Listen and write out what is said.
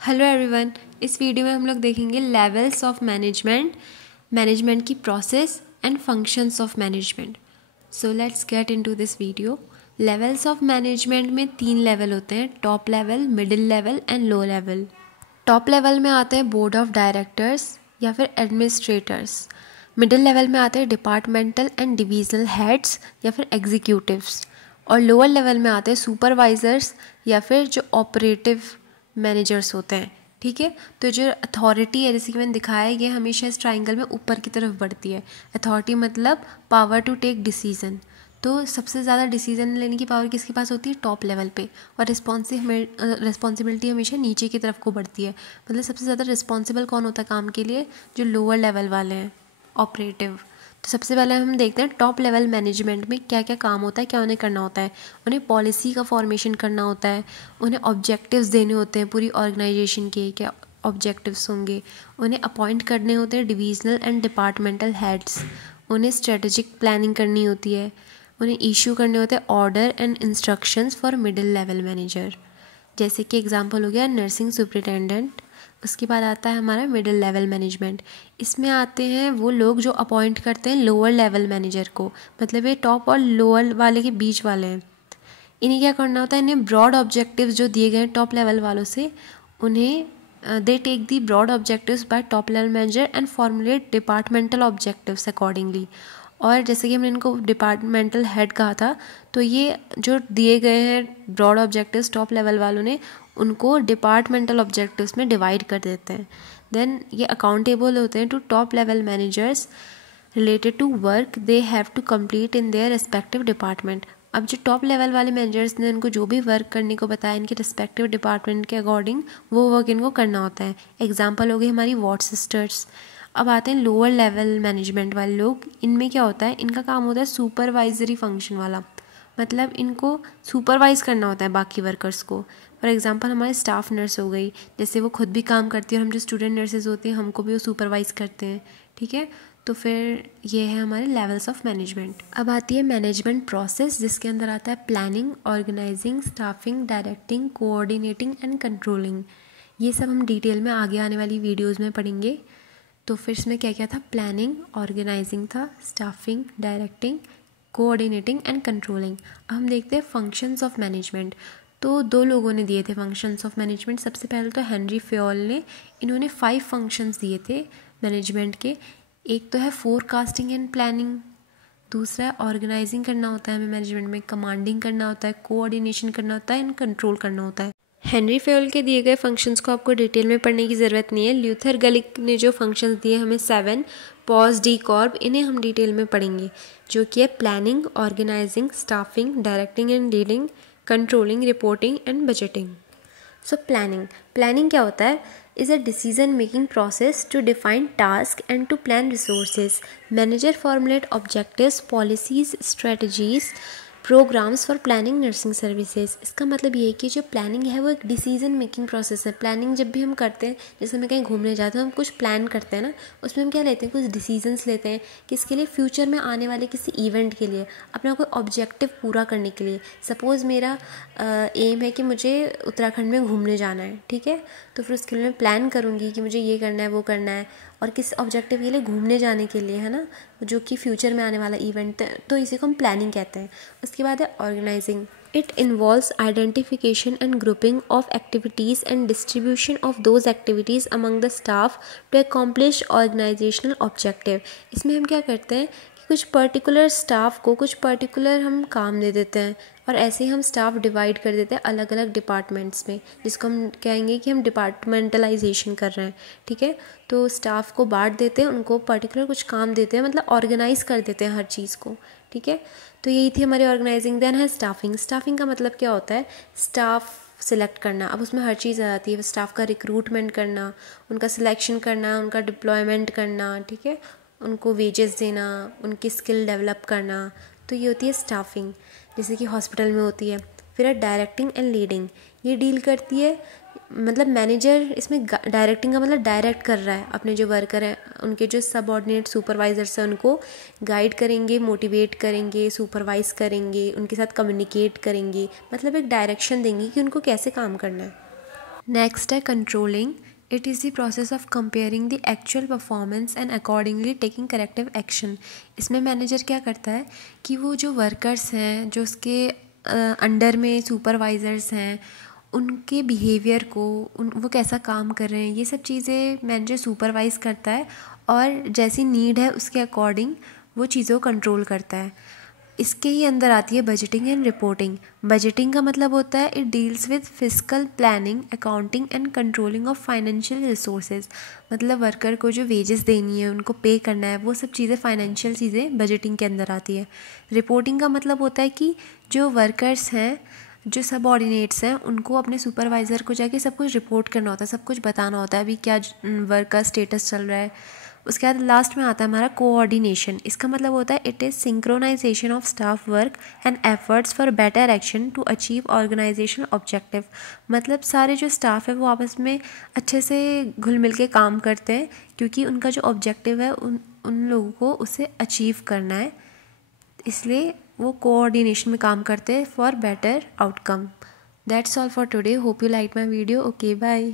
Hello everyone. इस video में हम लोग देखेंगे लेवल्स ऑफ मैनेजमेंट की process and functions of management. So let's get into this video. Levels of management में 3 लेवल होते हैं, top level, middle level and low level. Top level में आते हैं बोर्ड ऑफ डायरेक्टर्स या फिर एडमिनिस्ट्रेटर्स। मिडिल लेवल में आते हैं डिपार्टमेंटल एंड डिविजनल हेड्स या फिर एग्जीक्यूटिव्स। और लोअर लेवल में आते हैं सुपरवाइजर्स या फिर जो ऑपरेटिव मैनेजर्स होते हैं। ठीक है, तो जो अथॉरिटी है जैसे कि मैंने दिखाया है, ये हमेशा इस ट्राइंगल में ऊपर की तरफ बढ़ती है। अथॉरिटी मतलब पावर टू टेक डिसीजन। तो सबसे ज़्यादा डिसीजन लेने की पावर किसके पास होती है? टॉप लेवल पे। और रिस्पॉन्सिबिलिटी हमेशा नीचे की तरफ को बढ़ती है। मतलब सबसे ज़्यादा रिस्पॉन्सिबल कौन होता है काम के लिए? जो लोअर लेवल वाले हैं, ऑपरेटिव। तो सबसे पहले हम देखते हैं टॉप लेवल मैनेजमेंट में क्या क्या काम होता है, क्या उन्हें करना होता है। उन्हें पॉलिसी का फॉर्मेशन करना होता है, उन्हें ऑब्जेक्टिव्स देने होते हैं पूरी ऑर्गेनाइजेशन के, क्या ऑब्जेक्टिव्स होंगे। उन्हें अपॉइंट करने होते हैं डिविजनल एंड डिपार्टमेंटल हेड्स। उन्हें स्ट्रेटेजिक प्लानिंग करनी होती है। उन्हें इशू करने होते हैं order and instructions for middle level manager. जैसे कि एग्जांपल हो गया नर्सिंग सुपरिटेंडेंट। उसके बाद आता है हमारा मिडिल लेवल मैनेजमेंट। इसमें आते हैं वो लोग जो अपॉइंट करते हैं लोअर लेवल मैनेजर को, मतलब ये टॉप और लोअर वाले के बीच वाले हैं। इन्हें क्या करना होता है? इन्हें ब्रॉड ऑब्जेक्टिव्स जो दिए गए हैं टॉप लेवल वालों से, उन्हें they take the broad objectives by top level manager and formulate departmental objectives accordingly. और जैसे कि हमने इनको डिपार्टमेंटल हेड कहा था, तो ये जो दिए गए हैं ब्रॉड ऑब्जेक्टिव्स टॉप लेवल वालों ने, उनको डिपार्टमेंटल ऑब्जेक्टिव्स में डिवाइड कर देते हैं। देन ये अकाउंटेबल होते हैं to top level managers related to work they have to complete in their respective department. अब जो टॉप लेवल वाले मैनेजर्स ने उनको जो भी वर्क करने को बताया इनके रिस्पेक्टिव डिपार्टमेंट के अकॉर्डिंग, वो वर्क इनको करना होता है। एग्जाम्पल हो गई हमारी वार्ड सिस्टर्स। अब आते हैं लोअर लेवल मैनेजमेंट वाले लोग। इनमें क्या होता है? इनका काम होता है सुपरवाइजरी फंक्शन वाला, मतलब इनको सुपरवाइज करना होता है बाकी वर्कर्स को। फॉर एग्जांपल हमारे स्टाफ नर्स हो गई, जैसे वो खुद भी काम करती है और हम जो स्टूडेंट नर्सेज होते हैं हमको भी वो सुपरवाइज करते हैं। ठीक है, तो फिर ये है हमारे लेवल्स ऑफ मैनेजमेंट। अब आती है मैनेजमेंट प्रोसेस, जिसके अंदर आता है planning, organising, staffing, directing, coordinating and controlling. ये सब हम डिटेल में आगे आने वाली वीडियोज़ में पढ़ेंगे। तो फिर इसमें क्या क्या था? प्लानिंग, ऑर्गेनाइजिंग था, staffing, directing, coordinating and controlling. अब हम देखते हैं फंक्शंस ऑफ मैनेजमेंट। तो 2 लोगों ने दिए थे फंक्शंस ऑफ मैनेजमेंट। सबसे पहले तो हेनरी फेयोल ने, इन्होंने 5 फंक्शंस दिए थे मैनेजमेंट के। एक तो है फोरकास्टिंग एंड प्लानिंग, दूसरा है ऑर्गेनाइजिंग करना होता है हमें मैनेजमेंट में, कमांडिंग करना होता है, कोऑर्डिनेशन करना होता है एंड कंट्रोल करना होता है। हेनरी फेयोल के दिए गए फंक्शंस को आपको डिटेल में पढ़ने की ज़रूरत नहीं है। ल्यूथर गलिक ने जो फंक्शंस दिए हमें 7, पॉज, डी कॉर्ब, इन्हें हम डिटेल में पढ़ेंगे, जो कि है planning, organising, staffing, directing and leading, controlling, reporting and budgeting. So planning क्या होता है? Is a decision making process to define task and to plan resources. Manager formulate objectives, policies, strategies, programmes for planning nursing services. इसका मतलब ये है कि जो planning है वो एक डिसीजन मेकिंग प्रोसेस है। प्लानिंग जब भी हम करते हैं, जैसे मैं कहीं घूमने जाते हैं, हम कुछ प्लान करते हैं ना, उसमें हम क्या लेते हैं? कुछ डिसीजंस लेते हैं। किसके लिए? फ्यूचर में आने वाले किसी इवेंट के लिए, अपना कोई ऑब्जेक्टिव पूरा करने के लिए। सपोज़ मेरा एम है कि मुझे उत्तराखंड में घूमने जाना है, ठीक है, तो फिर उसके लिए मैं प्लान करूँगी कि मुझे ये करना है, वो करना है, और किस ऑब्जेक्टिव के लिए? घूमने जाने के लिए, है ना, जो कि फ्यूचर में आने वाला इवेंट है। तो इसी को हम प्लानिंग कहते हैं। उसके बाद है organising. It involves identification and grouping of activities and distribution of those activities among the staff to accomplish organisational objective. इसमें हम क्या करते हैं कि कुछ पर्टिकुलर स्टाफ को कुछ पर्टिकुलर हम काम दे देते हैं, और ऐसे ही हम स्टाफ डिवाइड कर देते हैं अलग अलग डिपार्टमेंट्स में, जिसको हम कहेंगे कि हम डिपार्टमेंटलाइजेशन कर रहे हैं। ठीक है, तो स्टाफ को बांट देते हैं, उनको पर्टिकुलर कुछ काम देते हैं, मतलब ऑर्गेनाइज कर देते हैं हर चीज़ को। ठीक है, तो यही थी हमारी ऑर्गेनाइजिंग। देन है स्टाफिंग। स्टाफिंग का मतलब क्या होता है? स्टाफ सिलेक्ट करना। अब उसमें हर चीज़ आ जाती है। स्टाफ का रिक्रूटमेंट करना, उनका सिलेक्शन करना, उनका डिप्लॉयमेंट करना, ठीक है, उनको वेजेस देना, उनकी स्किल डेवलप करना। तो ये होती है स्टाफिंग, जैसे कि हॉस्पिटल में होती है। फिर है डायरेक्टिंग एंड लीडिंग। ये डील करती है, मतलब मैनेजर इसमें डायरेक्टिंग का मतलब डायरेक्ट कर रहा है अपने जो वर्कर हैं, उनके जो सबऑर्डिनेट सुपरवाइजर्स हैं उनको गाइड करेंगे, मोटिवेट करेंगे, सुपरवाइज करेंगे, उनके साथ कम्युनिकेट करेंगे, मतलब एक डायरेक्शन देंगे कि उनको कैसे काम करना है। नेक्स्ट है controlling. It is the process of comparing the actual performance and accordingly taking corrective action. इसमें मैनेजर क्या करता है कि वो जो वर्कर्स हैं, जो उसके अंडर में सुपरवाइज़र्स हैं, उनके बिहेवियर को, वो कैसा काम कर रहे हैं, ये सब चीज़ें मैनेजर सुपरवाइज़ करता है और जैसी नीड है उसके अकॉर्डिंग वो चीज़ों को कंट्रोल करता है। इसके ही अंदर आती है बजटिंग एंड रिपोर्टिंग। बजटिंग का मतलब होता है it deals with physical planning, accounting and controlling of financial resources. मतलब वर्कर को जो वेजेस देनी है, उनको पे करना है, वो सब चीज़ें, फाइनेंशियल चीज़ें बजटिंग के अंदर आती है। रिपोर्टिंग का मतलब होता है कि जो वर्कर्स हैं, जो सबऑर्डिनेट्स हैं, उनको अपने सुपरवाइज़र को जाके सब कुछ रिपोर्ट करना होता है, सब कुछ बताना होता है अभी क्या वर्क का स्टेटस चल रहा है। उसके बाद लास्ट में आता है हमारा कोऑर्डिनेशन। इसका मतलब होता है it is synchronisation of staff work and efforts for better action to achieve organisational objective. मतलब सारे जो स्टाफ है वो आपस में अच्छे से घुल मिल के काम करते हैं, क्योंकि उनका जो ऑब्जेक्टिव है उन लोगों को उसे अचीव करना है, इसलिए वो कोऑर्डिनेशन में काम करते हैं for better outcome. That's all for today. Hope you like my video. Okay, bye.